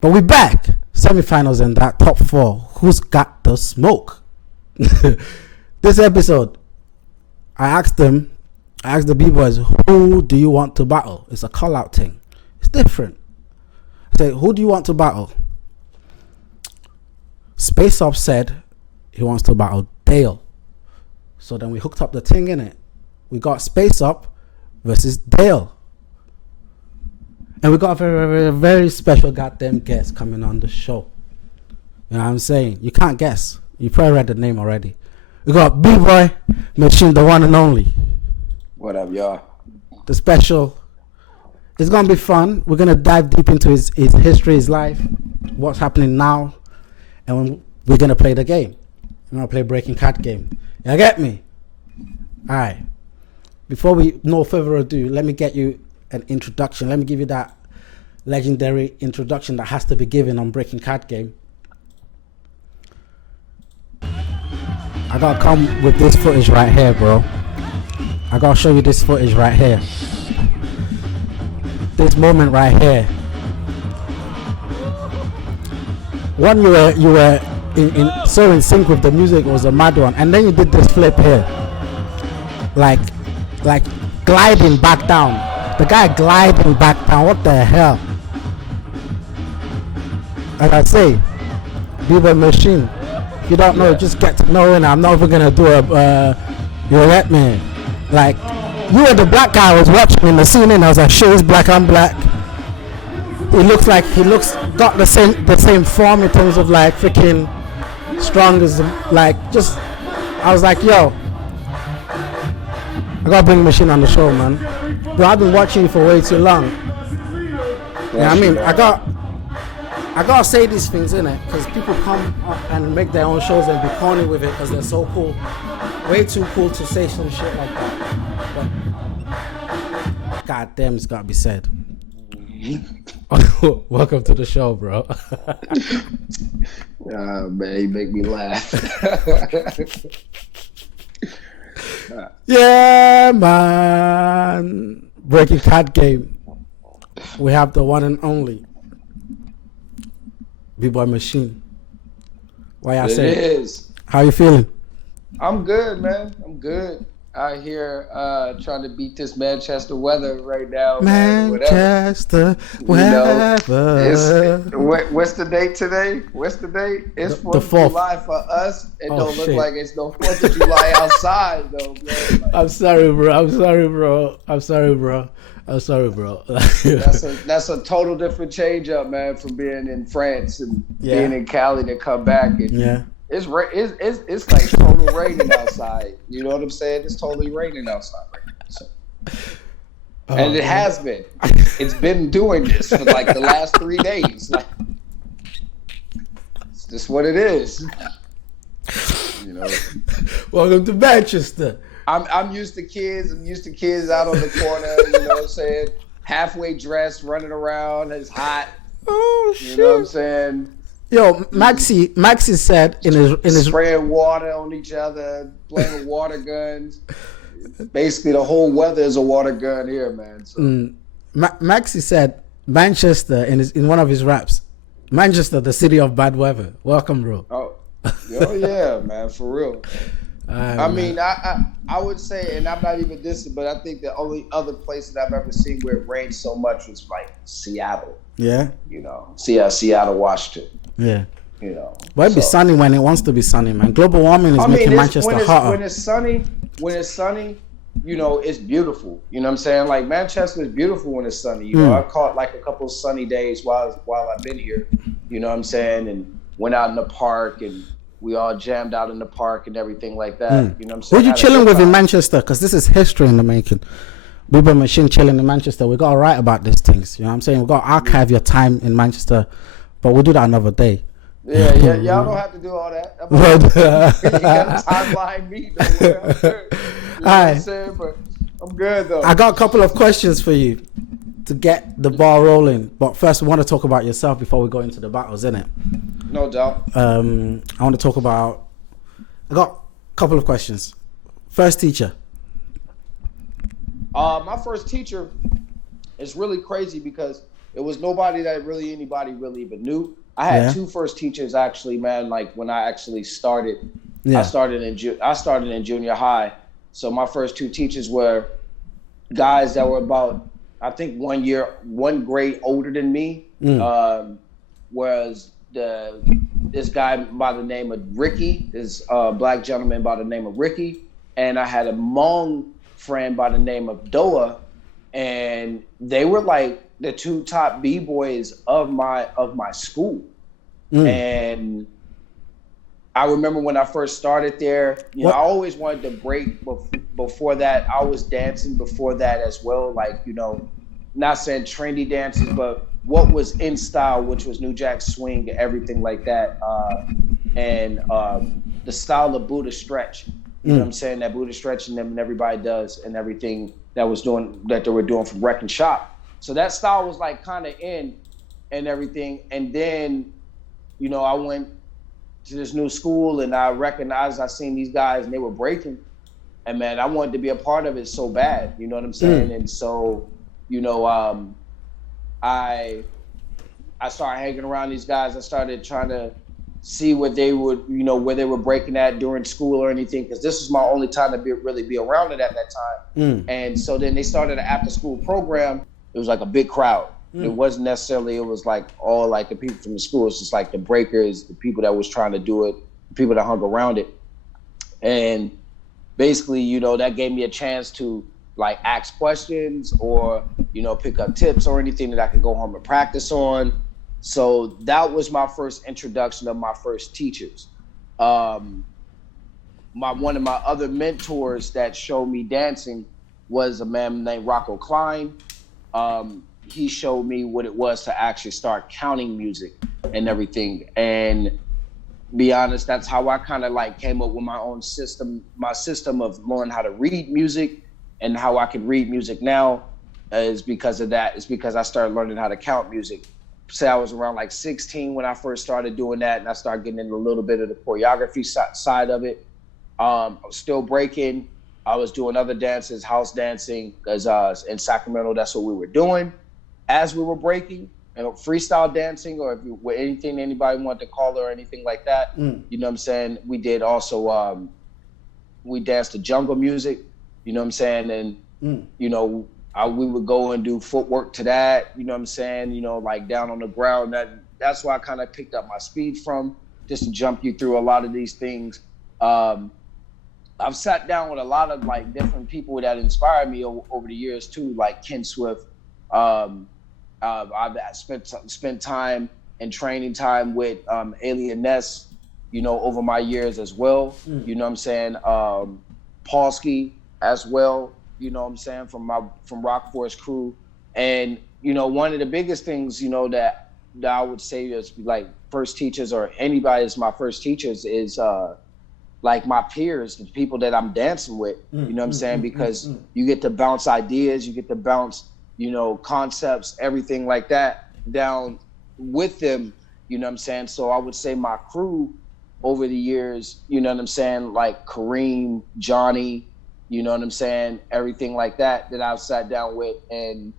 But we're back. Semi-finals and that top four. Who's got the smoke? This episode, I asked the B-boys, who do you want to battle? It's a call-out thing. It's different. I say, who do you want to battle? Space Up said he wants to battle Dale. So then we hooked up the thing, innit? We got Space Up versus Dale. And we got a very, very, very special goddamn guest coming on the show. You know what I'm saying? You can't guess. You probably read the name already. We got Bboy, Machine, the one and only. What up, y'all? The special. It's going to be fun. We're going to dive deep into his history, his life, what's happening now. And we're going to play the game. We're going to play Breaking Cat game. You get me? All right. Before we, no further ado, let me get you an introduction. Let me give you that legendary introduction that has to be given on Breaking Cat game. I gotta come with this footage right here, bro. I gotta show you this footage right here. This moment right here. One, you were so in sync with the music, it was a mad one, and then you did this flip here, like gliding back down. The guy gliding back down. What the hell? As I say, Bboy Machine. If you don't know, just get to know it. I'm not even gonna do a you get me? Like, you were the black guy I was watching in the scene, and I was like, shit, he's black, I'm black. He looks got the same form in terms of like freaking strong as like just. I was like, yo, I gotta bring Machine on the show, man. Bro, I've been watching you for way too long. Yeah, I mean, I gotta say these things, innit? Because people come up and make their own shows and be corny with it because they're so cool. Way too cool to say some shit like that. But God damn, it's gotta be said. Welcome to the show, bro. Man, you make me laugh. Yeah, man. Breaking Cat game. We have the one and only Bboy Machine. Why I say it is. How you feeling? I'm good, man. I'm good. Out here trying to beat this Manchester weather right now. Manchester weather. What's the date today? What's the date? It's 4th of July for us. It don't look like it's no 4th of July outside, though, man. Like, I'm sorry, bro. That's a total different change up, man, from being in France and being in Cali to come back. And it's like total raining outside. You know what I'm saying? It's totally raining outside right now. So. And it has been. It's been doing this for like the last 3 days. Like, it's just what it is. You know. Welcome to Manchester. I'm used to kids. I'm used to kids out on the corner. You know what I'm saying? Halfway dressed, running around. It's hot. Oh shit! You know what I'm saying? Yo, Maxi said in his spraying water on each other, playing with water guns. Basically, the whole weather is a water gun here, man. So. Maxi said Manchester in one of his raps. Manchester, the city of bad weather. Welcome, bro. Oh yeah, man, for real. I mean, I would say, and I'm not even dissing, but I think the only other place that I've ever seen where it rained so much was like Seattle. Yeah. You know, Seattle, Washington. Yeah. You know. Well, it'd be sunny when it wants to be sunny, man. Global warming is making Manchester hotter. When it's sunny, you know, it's beautiful. You know what I'm saying? Like, Manchester is beautiful when it's sunny. You know, I caught like a couple of sunny days while I've been here. You know what I'm saying? And went out in the park and we all jammed out in the park and everything like that. You know what I'm saying? Who you chilling with in Manchester? Because this is history in the making. Bboy Machine chilling in Manchester. We got to write about these things. You know what I'm saying? We got to archive your time in Manchester, but we'll do that another day. Yeah, y'all don't have to do all that. You got a timeline me. I'm good. You know what I'm saying? But I'm good though. I got a couple of questions for you to get the ball rolling. But first, we want to talk about yourself before we go into the battles, innit? No doubt. I want to talk about. I got a couple of questions. First teacher. My first teacher is really crazy because It was nobody that anybody really even knew. I had two first teachers actually, man. Like when I actually started, I started in junior high. So my first two teachers were guys that were about, I think, 1 grade older than me. Whereas this guy by the name of Ricky, this black gentleman by the name of Ricky, and I had a Hmong friend by the name of Doa, and they were like the two top b-boys of my school. And I remember when I first started there, I always wanted to break before that. I was dancing before that as well, like, not saying trendy dances, but what was in style, which was New Jack Swing, everything like that. And the style of Buddha stretch, you know what I'm saying? That Buddha stretch and everybody does, and everything that they were doing from Wreck and Shop. So that style was like kind of in and everything. And then, I went to this new school and I seen these guys and they were breaking. And man, I wanted to be a part of it so bad, you know what I'm saying? And so, I started hanging around these guys. I started trying to see what they would, where they were breaking at during school or anything, because this was my only time to really be around it at that time. And so then they started an after school program. It was like a big crowd. It wasn't necessarily, it was like all like the people from the school. It's just like the breakers, the people that was trying to do it, the people that hung around it. And basically, that gave me a chance to like ask questions or, pick up tips or anything that I could go home and practice on. So that was my first introduction of my first teachers. One of my other mentors that showed me dancing was a man named Rocco Klein. He showed me what it was to actually start counting music and everything. And be honest, that's how I kind of like came up with my own system, of learning how to read music, and how I can read music now is because of that. It's because I started learning how to count music. Say I was around like 16 when I first started doing that, and I started getting into a little bit of the choreography side of it. I was still breaking. I was doing other dances, house dancing, because in Sacramento, that's what we were doing as we were breaking, freestyle dancing, or anything anybody wanted to call it or anything like that. You know what I'm saying? We did also, we danced to jungle music, you know what I'm saying? And, we would go and do footwork to that, you know what I'm saying? Like down on the ground. That's where I kind of picked up my speed from, just to jump you through a lot of these things. I've sat down with a lot of like different people that inspired me over the years too, like Ken Swift. I've spent time and training time with Alien Ness, over my years as well. You know what I'm saying? Paulsky as well, you know what I'm saying, from Rock Forest Crew. And, one of the biggest things, that I would say is like first teachers, or anybody is my first teachers, is like my peers, the people that I'm dancing with, you know what I'm saying? Because you get to bounce ideas, you get to bounce, concepts, everything like that down with them, you know what I'm saying? So I would say my crew over the years, you know what I'm saying? Like Kareem, Johnny, you know what I'm saying? Everything like that I've sat down with and,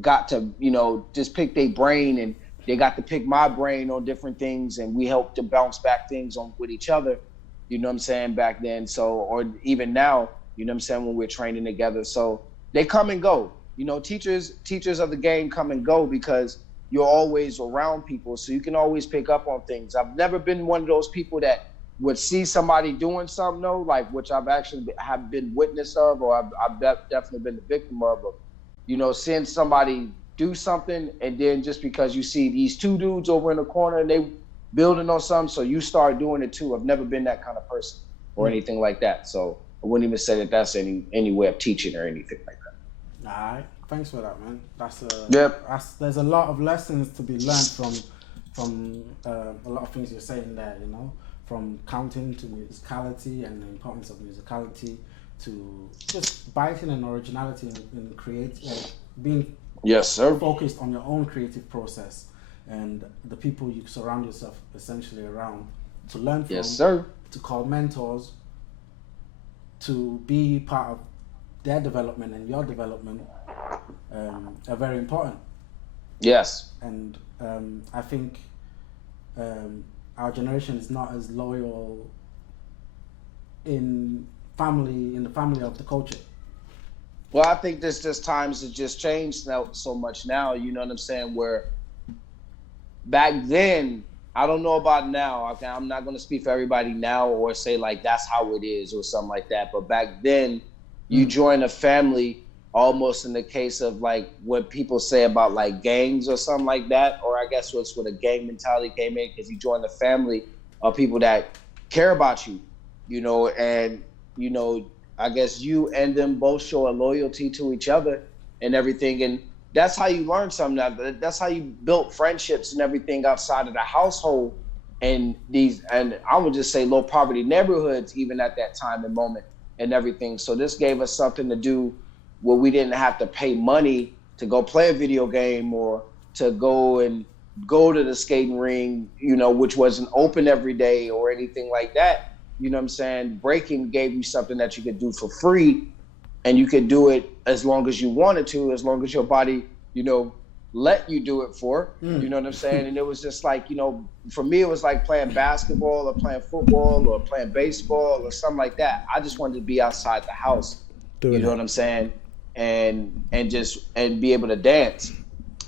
got to, just pick their brain, and they got to pick my brain on different things, and we helped to bounce back things with each other, you know what I'm saying, back then. So, or even now, you know what I'm saying, when we're training together. So they come and go, teachers of the game come and go, because you're always around people. So you can always pick up on things. I've never been one of those people that would see somebody doing something, though, like, which I've actually have been witness of, or I've definitely been the victim of, seeing somebody do something, and then just because you see these two dudes over in the corner and they building on something, so you start doing it too. I've never been that kind of person or anything like that. So I wouldn't even say that that's any way of teaching or anything like that. All right, thanks for that, man. Yep. There's a lot of lessons to be learned from a lot of things you're saying there, from counting to musicality and the importance of musicality to just biting and originality and being focused on your own creative process and the people you surround yourself essentially around to learn from, to call mentors, to be part of their development and your development are very important. Yes. And I think our generation is not as loyal in the family of the culture. Well, I think this just times has just changed now so much now. You know what I'm saying? Where back then, I don't know about now. Okay, I'm not going to speak for everybody now or say like that's how it is or something like that. But back then, you join a family almost in the case of like what people say about like gangs or something like that. Or I guess what's what a gang mentality came in because you join a family of people that care about you, you know, and, you know, I guess you and them both show a loyalty to each other and everything. And that's how you learn something. That's how you built friendships and everything outside of the household and these, and I would just say low poverty neighborhoods, even at that time and moment and everything. So this gave us something to do where we didn't have to pay money to go play a video game or to go to the skating ring, you know, which wasn't open every day or anything like that. You know what I'm saying? Breaking gave you something that you could do for free, and you could do it as long as you wanted to, as long as your body, you know, let you do it for. You know what I'm saying? And it was just like, you know, for me, it was like playing basketball or playing football or playing baseball or something like that. I just wanted to be outside the house. You know what I'm saying? And be able to dance.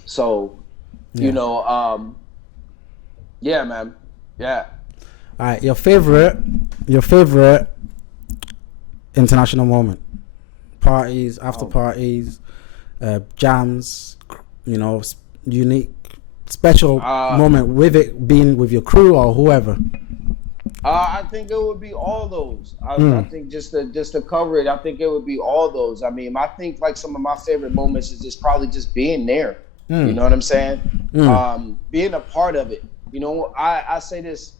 So, you know, yeah, man. Yeah. All right, your favorite international moment, parties, after parties, jams, you know, unique, special moment with it being with your crew or whoever. I think it would be all those. I think just to cover it, I think it would be all those. I mean, I think like some of my favorite moments is just probably just being there. You know what I'm saying? Being a part of it. You know, I say this.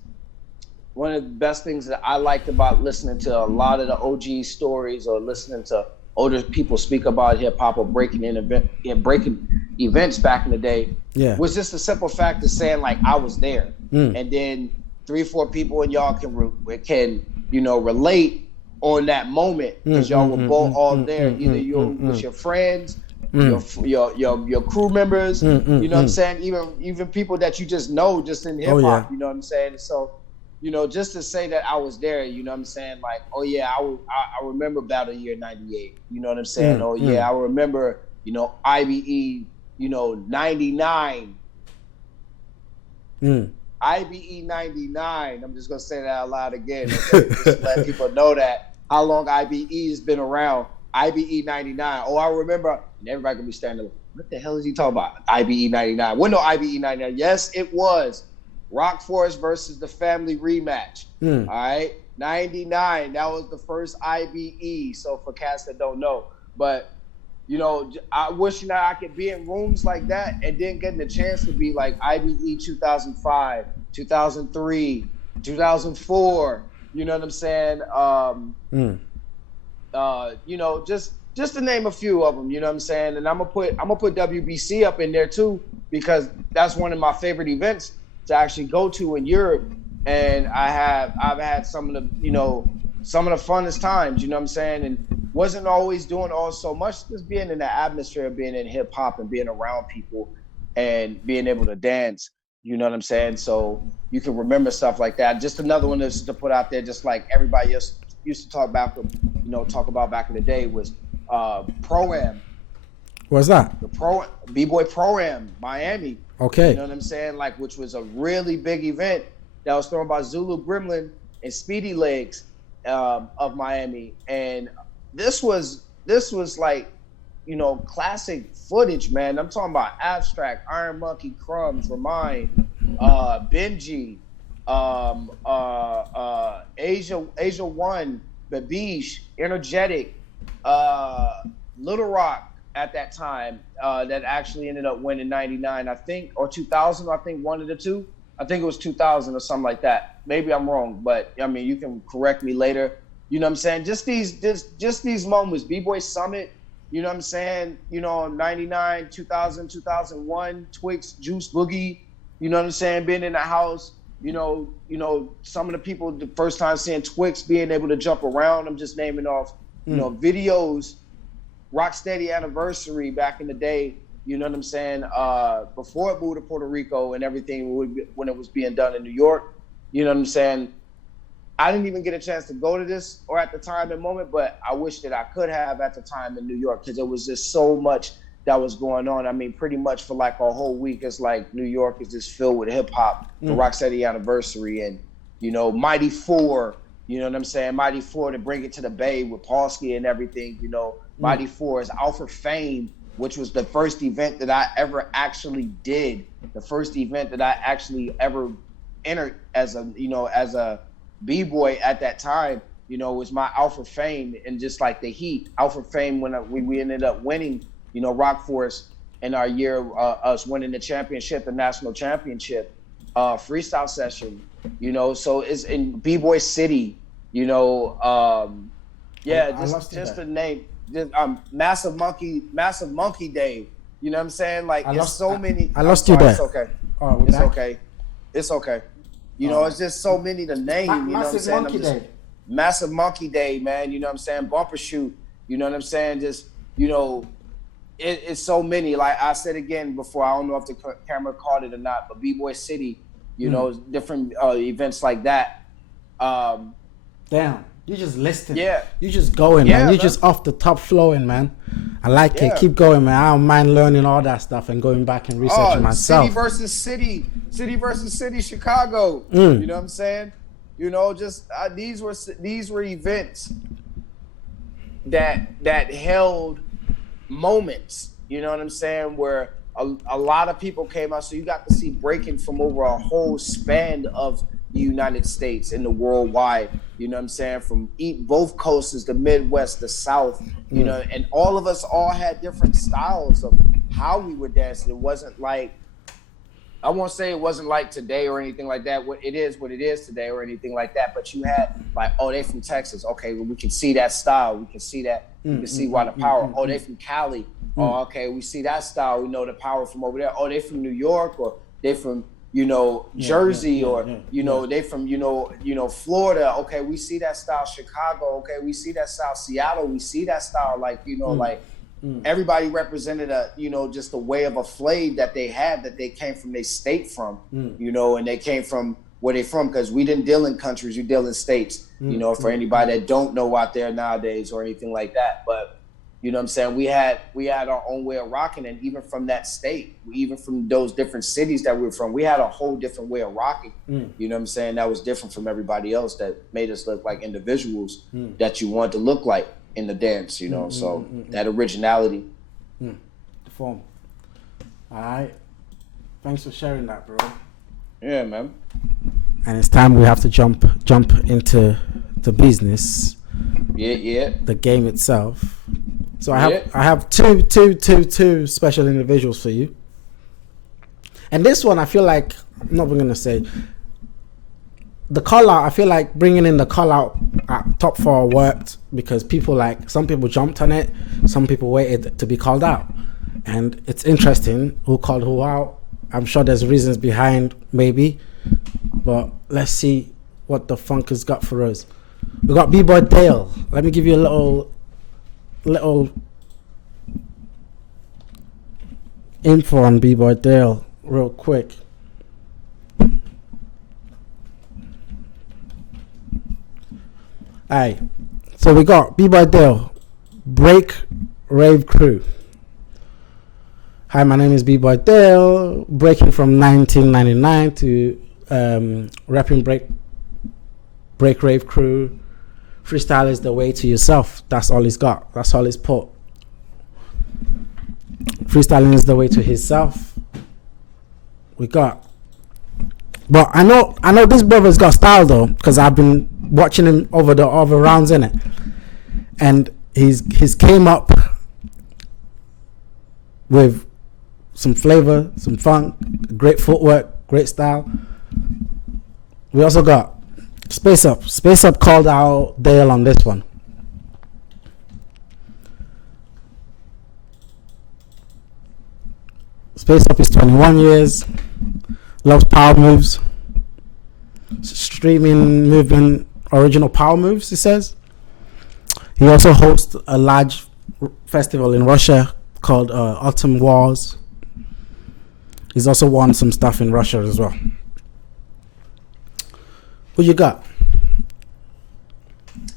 One of the best things that I liked about listening to a lot of the OG stories or listening to older people speak about hip hop or breaking events back in the day was just the simple fact of saying like I was there, and then 3-4 people and y'all can you know relate on that moment because y'all were both all there. Either you're with your friends, your crew members, you know what I'm saying, even people that you just know just in hip hop, you know what I'm saying. So, you know, just to say that I was there, you know what I'm saying? Like, oh yeah, I remember Battle Year 98. You know what I'm saying? Oh yeah, I remember, you know, IBE, you know, 99. IBE 99. I'm just gonna say that out loud again. Okay? Just to let people know that how long IBE has been around. IBE 99. Oh, I remember, and everybody gonna be standing like, what the hell is he talking about? IBE 99. Well, no, IBE 99. Yes, it was. Rock Forest versus the Family rematch. All right, 99. That was the first IBE. So for cats that don't know, but you know, I wish that I could be in rooms like that and then getting the chance to be like IBE 2005, 2003, 2004. You know what I'm saying? You know, just to name a few of them. You know what I'm saying? And I'm gonna put WBC up in there too because that's one of my favorite events to actually go to in Europe, and I've had some of the funnest times, you know what I'm saying, and wasn't always doing all so much, just being in the atmosphere of being in hip hop and being around people and being able to dance, you know what I'm saying. So you can remember stuff like that. Just another one is to put out there, just like everybody else used to talk about back in the day was Pro-Am. What's that? The Bboy Pro-Am, Miami. Okay. You know what I'm saying? Like, which was a really big event that was thrown by Zulu Gremlin and Speedy Legs of Miami. And this was like, you know, classic footage, man. I'm talking about Abstract, Iron Monkey, Crumbs, Remind, Benji, Asia One, Babish, Energetic, Little Rock at that time, that actually ended up winning 99, I think, or 2000, I think, one of the two. I think it was 2000 or something like that. Maybe I'm wrong, but I mean, you can correct me later. You know what I'm saying? Just these moments, B-Boy Summit, you know what I'm saying? You know, 99, 2000, 2001, Twix, Juice Boogie, you know what I'm saying? Being in the house, you know, some of the people, the first time seeing Twix being able to jump around, I'm just naming off, you know, videos, Rocksteady Anniversary back in the day, you know what I'm saying, before it moved to Puerto Rico and everything, when it was being done in New York, you know what I'm saying, I didn't even get a chance to go to this or at the time and moment, but I wish that I could have at the time in New York, because it was just so much that was going on. I mean, pretty much for like a whole week, it's like New York is just filled with hip hop, the Rocksteady anniversary, and, you know, Mighty Four, you know what I'm saying? Mighty Four to bring it to the Bay with Paulski and everything, you know. Mighty Four is Alpha Fame, which was the first event that I ever actually did, the first event that I actually ever entered as a, you know, as a B-boy at that time, you know, was my Alpha Fame. And just like the Heat, Alpha Fame, when we ended up winning, you know, Rock Force in our year, us winning the championship, the national championship, freestyle session, you know, so it's in B-Boy City, you know, just the name, just, Massive Monkey Day, you know what I'm saying? Like, I lost you there. It's okay. Oh, it's okay. It's okay. You know, it's just so many to name, you know what I'm saying? Massive Monkey Day, man, you know what I'm saying? Bumper Shoot, you know what I'm saying? Just, you know, it's so many. Like I said again before, I don't know if the camera caught it or not, but B-Boy City, you know, different events like that. Damn, you just listed. Yeah. You just going, man. You just off the top flowing, man. I like it. Keep going, man. I don't mind learning all that stuff and going back and researching myself. City versus City, Chicago. You know what I'm saying? You know, just these were events that held moments, you know what I'm saying, where a lot of people came out. So you got to see Breakin from over a whole span of the United States and the worldwide, you know what I'm saying, from both coasts, the Midwest, the South, you know, and all of us all had different styles of how we were dancing. It wasn't like, I won't say it wasn't like today or anything like that. It is what it is today or anything like that. But you had like, oh, they from Texas. Okay, well, we can see that style. We can see that. We can see why the power. Oh, they from Cali. Oh, okay, we see that style. We know the power from over there. Oh, they from New York, or they from, you know, Jersey, or you know, they from, you know, Florida. Okay, we see that style. Chicago. Okay, we see that style. Seattle. We see that style. Like, you know, like. Everybody represented a, you know, just a way of a flavor that they had, that they came from their state from, you know, and they came from where they from, because we didn't deal in countries, we deal in states, you know, for anybody that don't know out there nowadays or anything like that. But, you know what I'm saying, we had our own way of rocking, and even from that state, even from those different cities that we were from, we had a whole different way of rocking, you know what I'm saying, that was different from everybody else, that made us look like individuals that you wanted to look like in the dance, you know, so that originality. The form. All right. Thanks for sharing that, bro. Yeah, man. And it's time we have to jump into the business. Yeah. The game itself. So I have two special individuals for you. And this one, I feel like, I'm not even gonna say. The call out, I feel like bringing in the call out at top 4 worked, because some people jumped on it, some people waited to be called out. And it's interesting who called who out. I'm sure there's reasons behind, maybe, but let's see what the funk has got for us. We got B-Boy Dale. Let me give you a little info on B-Boy Dale real quick. Alright, so we got B-Boy Dale, Break Rave Crew. Hi, my name is B-Boy Dale, breaking from 1999 to rapping Break Rave Crew. Freestyle is the way to yourself. That's all he's got. That's all he's put. Freestyling is the way to himself. We got. But I know this brother's got style though, because I've been watching him over the other rounds, innit? And he's came up with some flavor, some funk, great footwork, great style. We also got Space Up called out Dale on this one. Space Up is 21 years, loves power moves, streaming movement, original power moves, he says. He also hosts a large festival in Russia called Autumn Wars. He's also won some stuff in Russia as well. Who you got?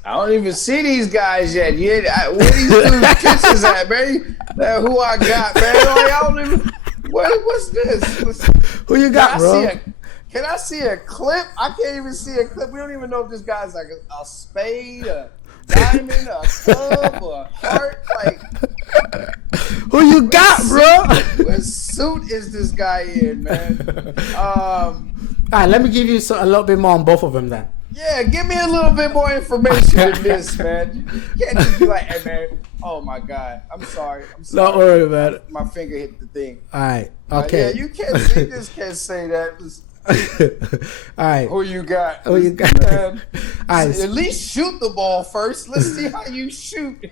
I don't even see these guys yet. Where these dudes' pictures at, man? Who I got, man? Like, I don't even. What's this? Who you got, bro? Can I see a clip? I can't even see a clip. We don't even know if this guy's like a spade, a diamond, a club, or a heart. Like, who you got, bro? What suit is this guy in, man? All right, let me give you a little bit more on both of them then. Yeah, give me a little bit more information than this, man. You can't just be like, hey, man, oh, my God. I'm sorry. Don't worry, man. My finger hit the thing. All right, okay. Yeah, you just can't say that. Just, all right. Who you got? Who you got? Man, all right. At least shoot the ball first. Let's see how you shoot.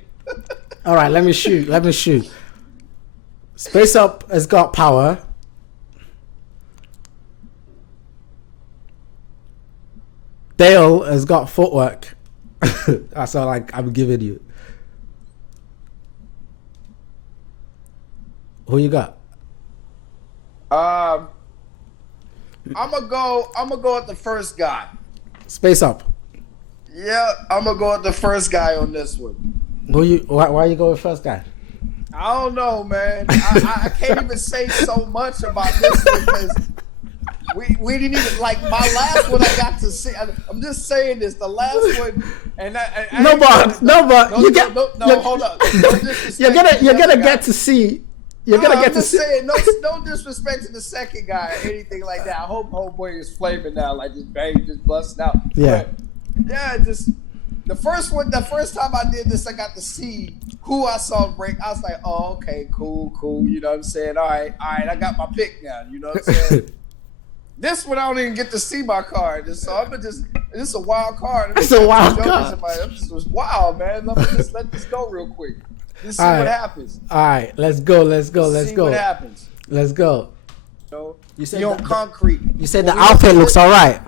All right, let me shoot. Space Up has got power. Dale has got footwork. That's all I'm giving you. Who you got? I'm gonna go at the first guy. Space Up. Yeah, I'm gonna go at the first guy on this one. Why you go with first guy? I don't know, man. I can't even say so much about this one because we didn't even like my last one. I got to see. I'm just saying this. The last one, hold up. You're gonna get to see. You're gonna get to see. Saying, no disrespect to the second guy or anything like that. I hope homeboy is flaming now, like just bang, just busting out. Yeah. But, yeah, just the first time I did this, I got to see who I saw break. I was like, oh, okay, cool. You know what I'm saying? All right, I got my pick now. You know what I'm saying? This one I don't even get to see my card. So I'm just it's a wild card. It's a wild card. This was wild, man. Let this go real quick. Let's see what happens. All right, let's go. Let's see what happens. Let's go. You said on concrete. You said the outfit looks all right.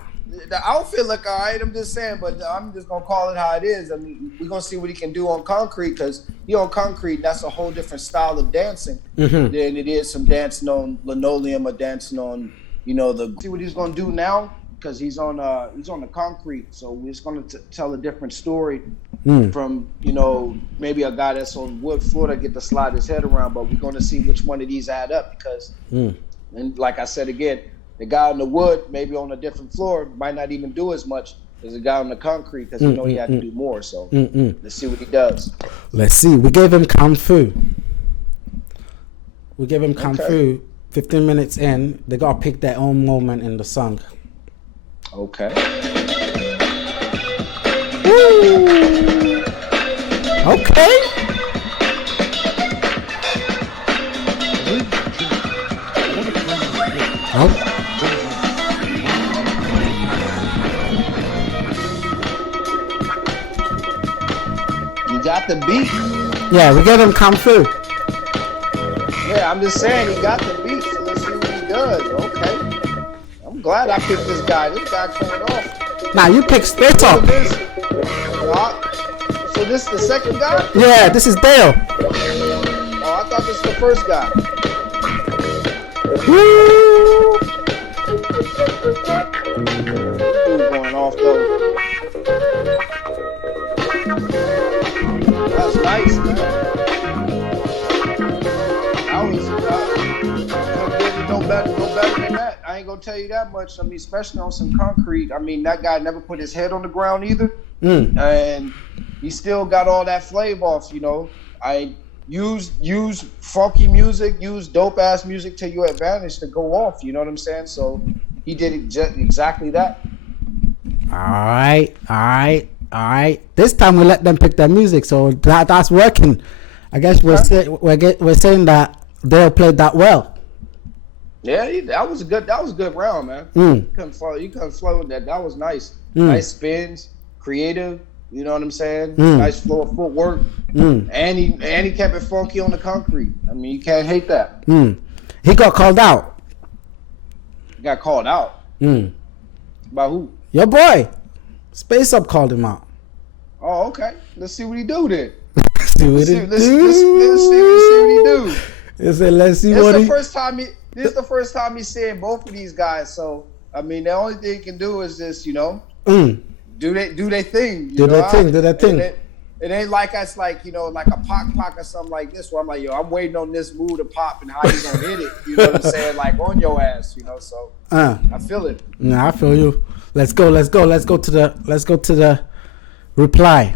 The outfit look all right. I'm just saying, but I'm just gonna call it how it is. I mean, we're gonna see what he can do on concrete because on concrete, that's a whole different style of dancing than it is some dancing on linoleum or dancing on, see what he's gonna do now because he's on the concrete. So we're just gonna tell a different story from maybe a guy that's on wood floor that get to slide his head around. But we're gonna see which one of these add up because, and like I said again. The guy on the wood, maybe on a different floor, might not even do as much as the guy on the concrete because he had to do more. So let's see what he does. Let's see. We gave him Kung Fu. Kung Fu. 15 minutes in, they got to pick their own moment in the song. Okay. Woo! Okay. Oh. Got the beat. Yeah, we gave him Kung Fu. Yeah, I'm just saying he got the beat, so let's see what he does. Okay. I'm glad I picked this guy. This guy coming off. Nah, you picked Space Up. So this is the second guy? Yeah, this is Dale. Oh, I thought this was the first guy. Woo! Dude going off though. That's nice, man. I was no better than that. I ain't gonna tell you that much. I mean, especially on some concrete. I mean, that guy never put his head on the ground either, and he still got all that flavor off. I use funky music, use dope ass music to your advantage to go off. You know what I'm saying? So he did exactly that. All right. This time we let them pick their music, so that's working. I guess we're saying that Dale played that well. Yeah, that was a good round, man. You couldn't flow with that. That was nice. Nice spins, creative. You know what I'm saying? Nice flow of footwork. And he kept it funky on the concrete. I mean, you can't hate that. He got called out. He got called out. By who? Your boy. Space Up called him out. Oh, okay. Let's see what he do then. see what it let's see what he do. Let's see what he. This is the first time he's seeing both of these guys. So I mean, the only thing he can do is just do their thing. Do their thing. It ain't like us, like like a Pac or something like this, where I'm like, I'm waiting on this move to pop and how you gonna hit it. You know what I'm saying? Like on your ass, So I feel it. Nah, I feel you. Let's go to the reply.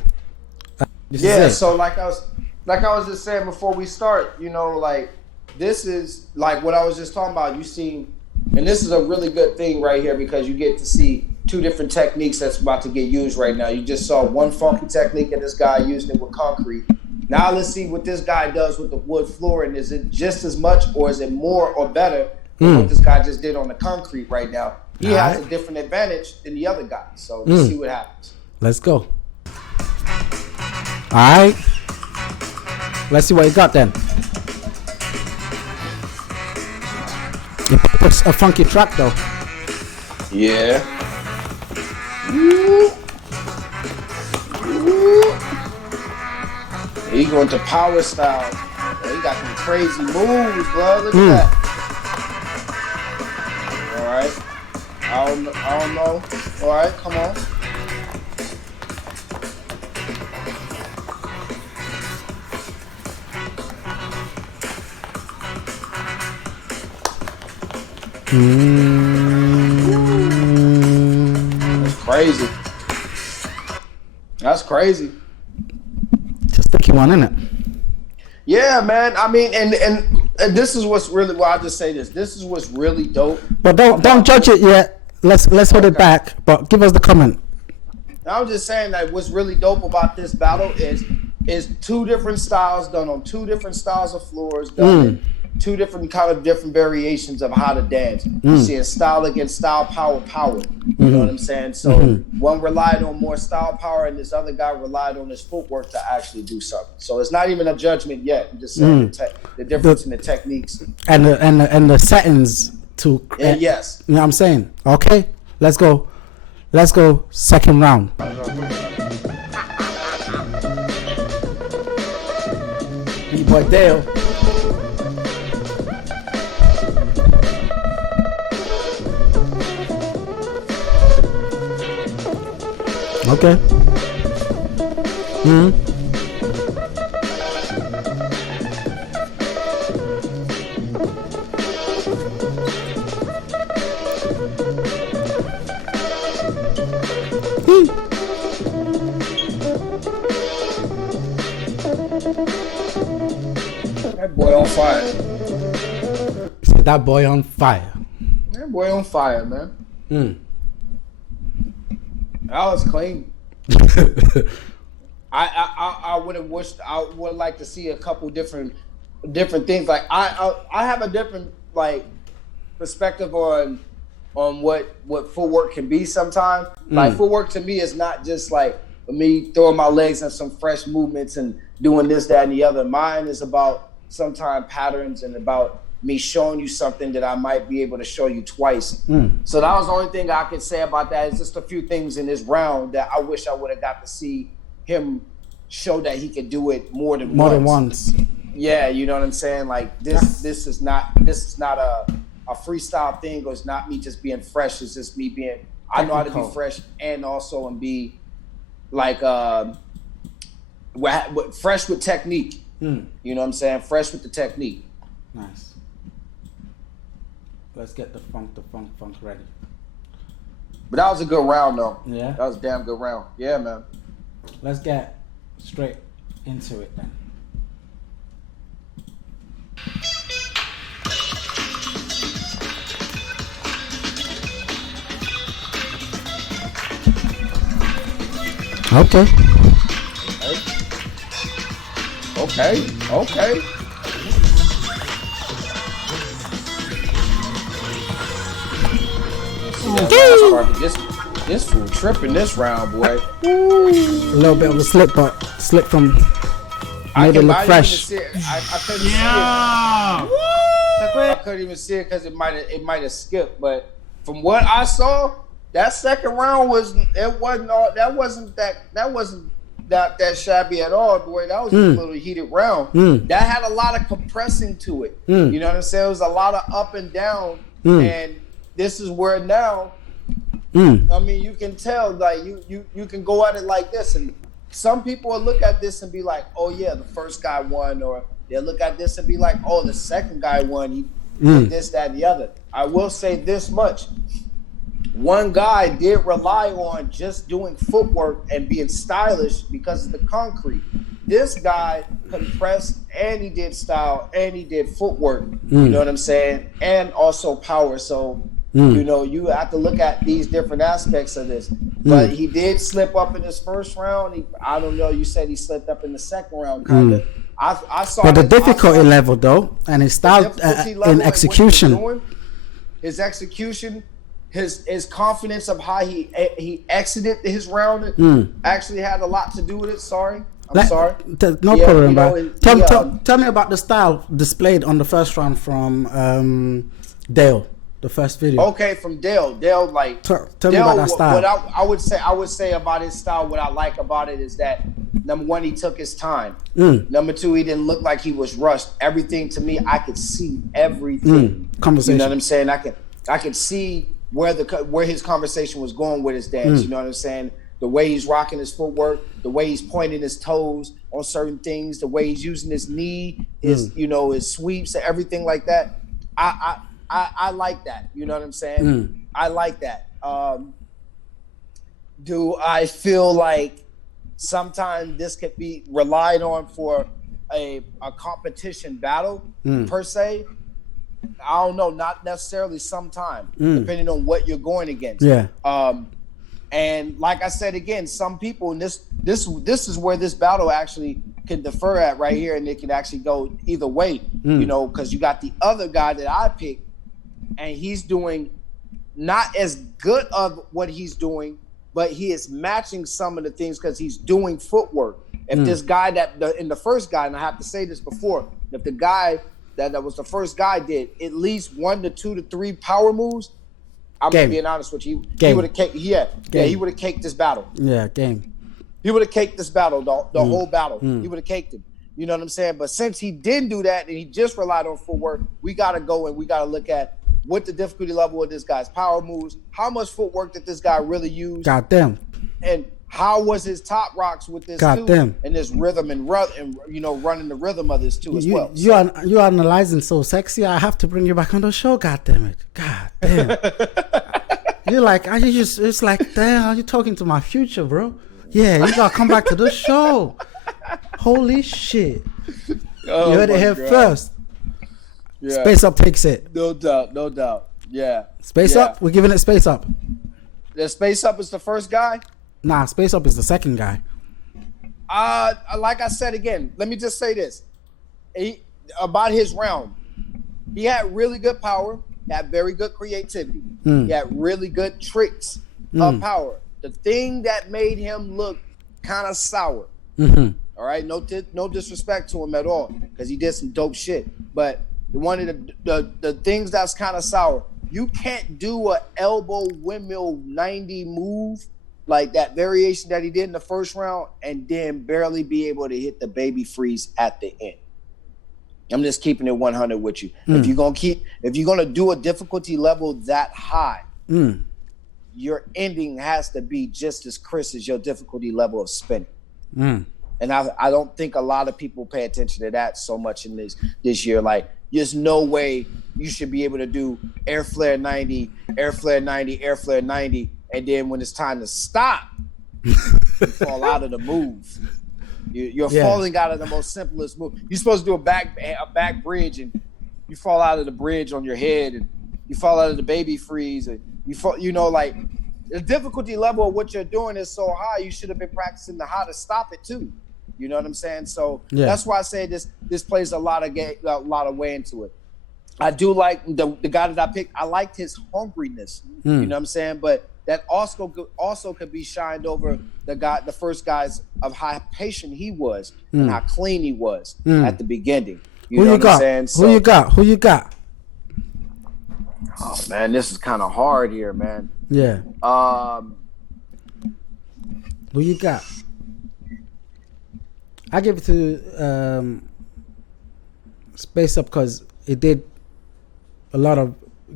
So like I was just saying before we start, like this is like what I was just talking about. You see, and this is a really good thing right here because you get to see two different techniques that's about to get used right now. You just saw one funky technique and this guy using it with concrete. Now let's see what this guy does with the wood floor, and is it just as much or is it more or better than what this guy just did on the concrete right now? He has a different advantage than the other guy. So let's see what happens. Let's go. All right. Let's see what you got then. It's a funky track though. Yeah. He going to power style. He got some crazy moves, bro. Look at that. All right. I don't know. All right, come on. Crazy. That's crazy. Just sticky one, isn't it? Yeah, man. I mean, and this is what's really. Well, I'll just say this. This is what's really dope. But don't judge it yet. Let's hold it back. But give us the comment. I'm just saying that what's really dope about this battle is two different styles done on two different styles of floors done. In two different variations of how to dance. You see a style against style, power. You know what I'm saying? So one relied on more style power, and this other guy relied on his footwork to actually do something. So it's not even a judgment yet. I'm just saying the difference in the techniques and the settings to. Yes. You know what I'm saying? Okay, let's go. Second round. Bboy Dale. Okay. That boy on fire. That boy on fire. That boy on fire, man. That was clean. I would have wished. I would like to see a couple different things. Like I have a different perspective on what footwork can be sometimes. Like footwork to me is not just like me throwing my legs and some fresh movements and doing this, that, and the other. Mine is about sometimes patterns and about me showing you something that I might be able to show you twice. So that was the only thing I could say about that. Is just a few things in this round that I wish I would have got to see him show that he could do it more than once. Yeah, you know what I'm saying? Like this is not a freestyle thing, or it's not me just being fresh. It's just me being I know how to be fresh and also and be like fresh with technique. You know what I'm saying? Fresh with the technique. Nice. Let's get the funk ready. But that was a good round, though. Yeah. That was a damn good round. Yeah, man. Let's get straight into it then. Okay. Okay. This fool tripping this round, boy. A little bit of a slip, but slip from made it look fresh. I couldn't even see it because it might have skipped. But from what I saw, that second round wasn't not that shabby at all, boy. That was a little heated round. That had a lot of compressing to it. You know what I'm saying? It was a lot of up and down. And this is where now, I mean, you can tell, like, you can go at it like this. And some people will look at this and be like, oh, yeah, the first guy won. Or they'll look at this and be like, oh, the second guy won. He did this, that, and the other. I will say this much. One guy did rely on just doing footwork and being stylish because of the concrete. This guy compressed and he did style and he did footwork. You know what I'm saying? And also power. So, you know, you have to look at these different aspects of this. But he did slip up in his first round. I don't know. You said he slipped up in the second round, kind of. I saw. But the difficulty level, though, and his style in execution. His execution. His confidence of how he exited his round actually had a lot to do with it. Sorry. I'm sorry. No problem, bro. Tell me about the style displayed on the first round from Dale, the first video. Okay, from Dale. Dale, like tell me about that style. What I would say about his style, what I like about it is that number one, he took his time. Number two, he didn't look like he was rushed. Everything to me, I could see everything. Conversation. You know what I'm saying? I could see where his conversation was going with his dance. You know what I'm saying? The way he's rocking his footwork, the way he's pointing his toes on certain things, the way he's using his knee, his sweeps, everything like that. I like that. You know what I'm saying? I like that. Do I feel like sometimes this could be relied on for a competition battle per se? I don't know, not necessarily sometime, depending on what you're going against. Yeah. And like I said again, some people, and this is where this battle actually can defer at right here, and it can actually go either way, you know, because you got the other guy that I picked, and he's doing not as good of what he's doing, but he is matching some of the things because he's doing footwork. If this guy in the first guy, and I have to say this before, if the guy that was the first guy did at least 1 to 2 to 3 power moves, I'm being honest with you, he would have caked. He would have caked this battle. Yeah, game. He would have caked this battle, the whole battle. He would have caked him. You know what I'm saying? But since he didn't do that and he just relied on footwork, we got to go and we got to look at what the difficulty level of this guy's power moves, how much footwork did this guy really use, goddamn, and how was his top rocks with this too, and this rhythm and running the rhythm of this too as well. You are analyzing so sexy. I have to bring you back on the show. God damn it. God damn. You're like, it's like, damn, are you talking to my future, bro? Yeah, you gotta come back to the show. Holy shit. You heard it here first. Yeah. Space Up takes it. No doubt. Yeah. Space Up? We're giving it Space Up. The Space Up is the first guy? Nah, Space Up is the second guy. Like I said again, let me just say this. About his round. He had really good power, had very good creativity. He had really good tricks of power. The thing that made him look kind of sour. All right, no disrespect to him at all, because he did some dope shit. But one of the things that's kind of sour, you can't do a elbow windmill 90 move like that variation that he did in the first round and then barely be able to hit the baby freeze at the end. I'm just keeping it 100 with you. If you're gonna do a difficulty level that high, your ending has to be just as crisp as your difficulty level of spinning. And I don't think a lot of people pay attention to that so much in this year. Like, there's no way you should be able to do air flare 90, air flare 90, air flare 90, and then when it's time to stop, you fall out of the move. You're falling out of the most simplest move. You're supposed to do a back bridge, and you fall out of the bridge on your head, and you fall out of the baby freeze, and you fall. Like, the difficulty level of what you're doing is so high. You should have been practicing how to stop it too. You know what I'm saying? So that's why I say this plays a lot of way into it. I do like the guy that I picked. I liked his hungriness. You know what I'm saying? But that also could be shined over the first guys of how patient he was and how clean he was at the beginning. Who you got? Who you got? Oh man, this is kind of hard here, man. Yeah. Who you got? I give it to Space Up because it did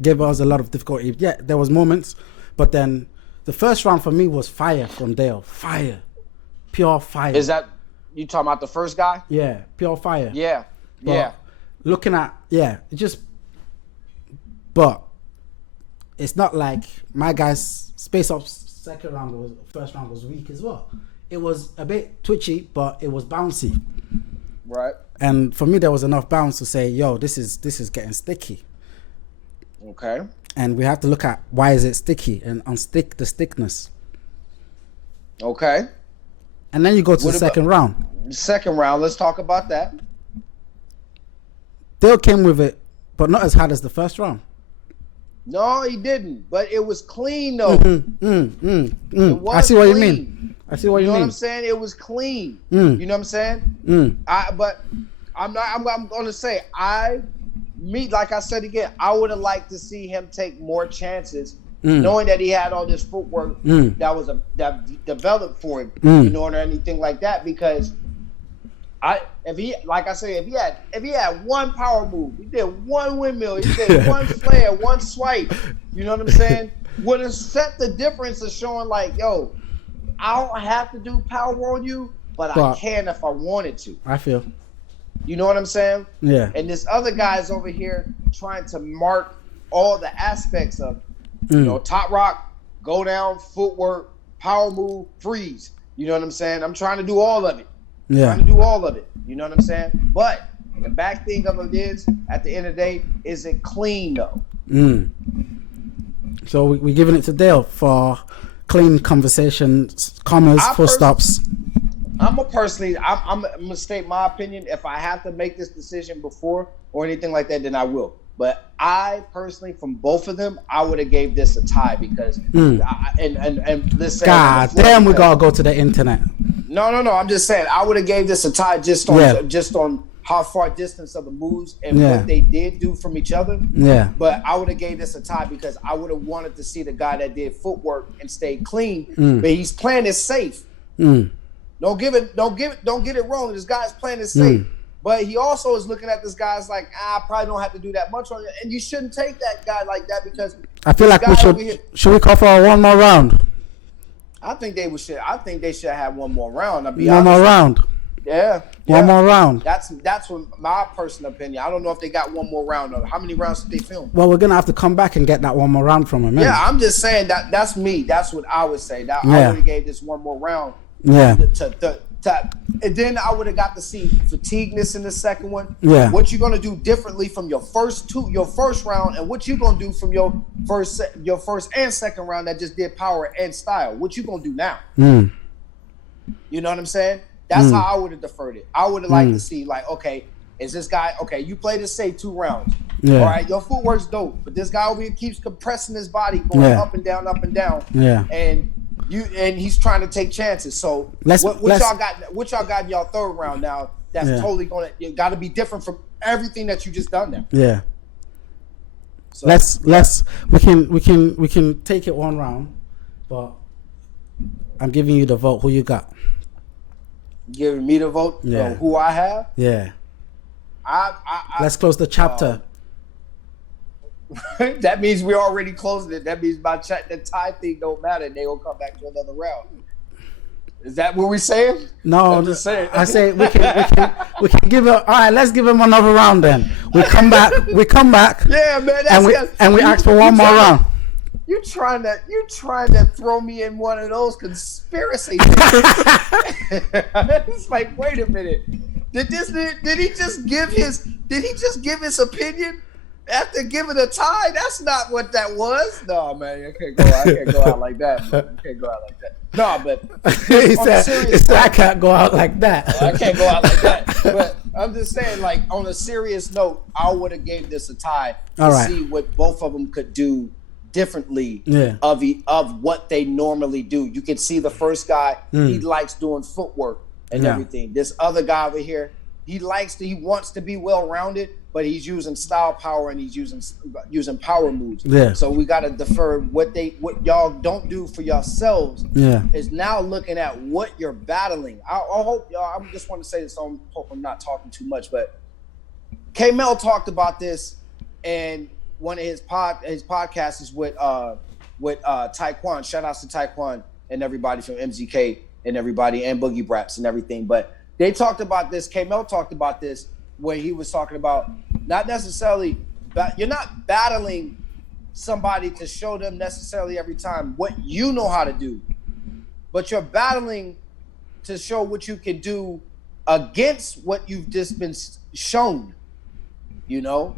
gave us a lot of difficulty. Yeah, there was moments, but then the first round for me was fire from Dale. Fire. Pure fire. Is that you talking about the first guy? Yeah, pure fire. Yeah. But yeah. Looking at but it's not like my guy's Space Up's first round was weak as well. It was a bit twitchy, but it was bouncy. Right. And for me, there was enough bounce to say, "Yo, this is getting sticky." Okay. And we have to look at why is it sticky and unstick the stickness. Okay. And then you go to the second round. Second round, let's talk about that. Dale came with it, but not as hard as the first round. No, he didn't. But it was clean though. I see what you mean. I see what you mean. You know what I'm saying? It was clean. You know what I'm saying? But I'm going to say like I said again, I would have liked to see him take more chances, knowing that he had all this footwork that developed for him, or anything like that. Because if he had one power move, he did one windmill, he did one flare, one swipe, you know what I'm saying? Would have set the difference of showing like, yo, I don't have to do power on you, but I can if I wanted to. I feel. You know what I'm saying? Yeah. And this other guy's over here trying to mark all the aspects of, top rock, go down, footwork, power move, freeze. You know what I'm saying? I'm trying to do all of it. Yeah. Trying to do all of it. You know what I'm saying? But the back thing of it is, at the end of the day, is it clean though? So we're giving it to Dale for clean conversations, commas, full stops. I'm gonna state my opinion. If I have to make this decision before or anything like that, then I will. But I personally, from both of them, I would have gave this a tie because and let's say, God damn, we gotta go to the internet. No. I'm just saying I would have gave this a tie just on how far distance of the moves and what they did do from each other. Yeah. But I would have gave this a tie because I would have wanted to see the guy that did footwork and stayed clean. But he's playing it safe. Don't get it wrong. This guy's playing it safe. But he also is looking at this guy's like, I probably don't have to do that much on you. And you shouldn't take that guy like that because I feel like we should we call for one more round? I think they should have one more round. One more round. Yeah. One more round. That's what my personal opinion. I don't know if they got one more round. How many rounds did they film? Well, we're gonna have to come back and get that one more round from him. Yeah, I'm just saying that's me. That's what I would say. I would have gave this one more round. Yeah. And then I would have got to see fatigueness in the second one. Yeah. What you're gonna do differently from your first round, and what you're gonna do from your first and second round that just did power and style. What you gonna do now? You know what I'm saying? That's how I would have deferred it. I would have liked to see like, okay, is this guy okay? You played it safe 2 rounds. Yeah. All right, your footwork's dope, but this guy over here keeps compressing his body, going up and down, up and down. Yeah. And he's trying to take chances. So what y'all got in y'all third round now? That's totally got to be different from everything that you just done now. Yeah. So, we can take it one round, but I'm giving you the vote. Who you got? Giving me the vote? Yeah. Who I have? Yeah. Let's close the chapter. That means we already closed it. That means the tie thing don't matter. They will come back to another round. Is that what we're saying? No, I'm just saying. I say we can give it. All right, let's give him another round then. We come back. Yeah, man. And we ask for one more round. You trying to throw me in one of those conspiracy things. It's like, wait a minute. Did he just give his opinion after giving a tie? That's not what that was. No, man, I can't go out like that. Man. I can't go out like that. No, but he said I can't go out like that. I can't go out like that. But I'm just saying, like, on a serious note, I would have gave this a tie to see what both of them could do differently of what they normally do. You can see the first guy, he likes doing footwork and everything. This other guy over here, he wants to be well-rounded, but he's using style power and he's using power moves. Yeah. So we got to defer what y'all don't do for yourselves. Yeah. Is now looking at what you're battling. I hope y'all. I just want to say this. I hope I'm not talking too much, but K-Mel talked about this, and one of his podcasts is with Taekwon. Shout outs to Taekwon and everybody from MZK and everybody and Boogie Braps and everything. But they talked about this. K-Mel talked about this when he was talking about not necessarily, you're not battling somebody to show them necessarily every time what you know how to do, but you're battling to show what you can do against what you've just been shown, you know?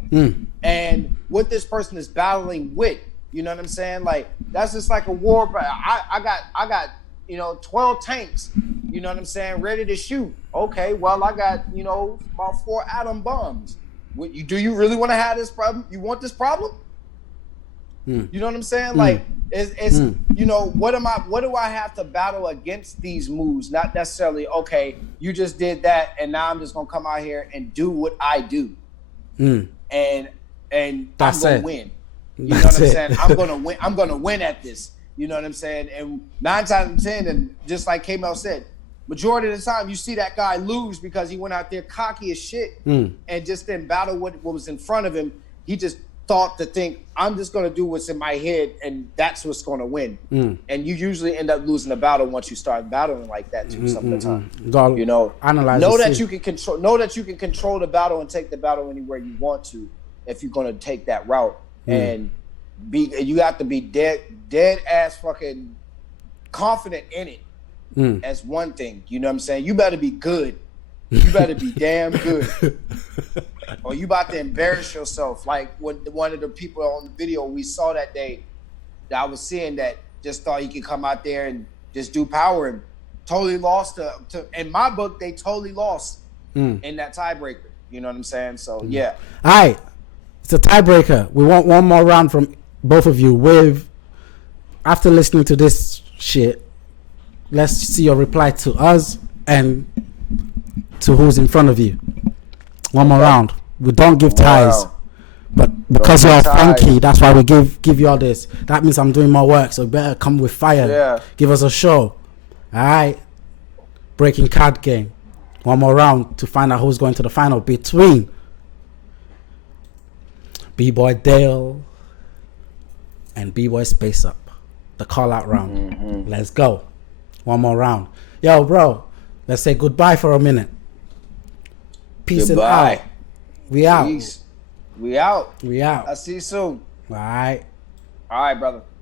And what this person is battling with, you know what I'm saying? Like, that's just like a war. I got 12 tanks, you know what I'm saying, ready to shoot. Okay, well, I got, about 4 atom bombs. Do you really want to have this problem? You want this problem? You know what I'm saying? Like, it's what do I have to battle against these moves? Not necessarily, okay, you just did that, and now I'm just gonna come out here and do what I do. And I'm gonna win. You know what I'm saying? I'm gonna win at this. You know what I'm saying? And 9 times out of 10, and just like K-Mel said, majority of the time you see that guy lose because he went out there cocky as shit and just didn't battle what was in front of him. He just thought to think, I'm just going to do what's in my head, and that's what's going to win. And you usually end up losing the battle once you start battling like that too. Some of the time, analyze. Know that you can control. Know that you can control the battle and take the battle anywhere you want to, if you're going to take that route. And you have to be dead ass fucking confident in it. As one thing, you know what I'm saying? You better be good. You better be damn good. Or you about to embarrass yourself. Like one of the people on the video we saw that day that I was seeing that just thought he could come out there and just do power and totally lost to in my book, they totally lost in that tiebreaker. You know what I'm saying? So yeah. All right. It's a tiebreaker. We want one more round from both of you. After listening to this shit, let's see your reply to us and to who's in front of you. One more round. We don't give ties, but because you're funky, that's why we give you all this. That means I'm doing more work, so you better come with fire. Yeah. Give us a show. All right. Breaking card game. One more round to find out who's going to the final between B-Boy Dale and B-Boy Space Up. The call out round. Let's go. One more round. Yo, bro, let's say goodbye for a minute. Peace and out. We out. Peace. We out. We out. I'll see you soon. All right. All right, brother.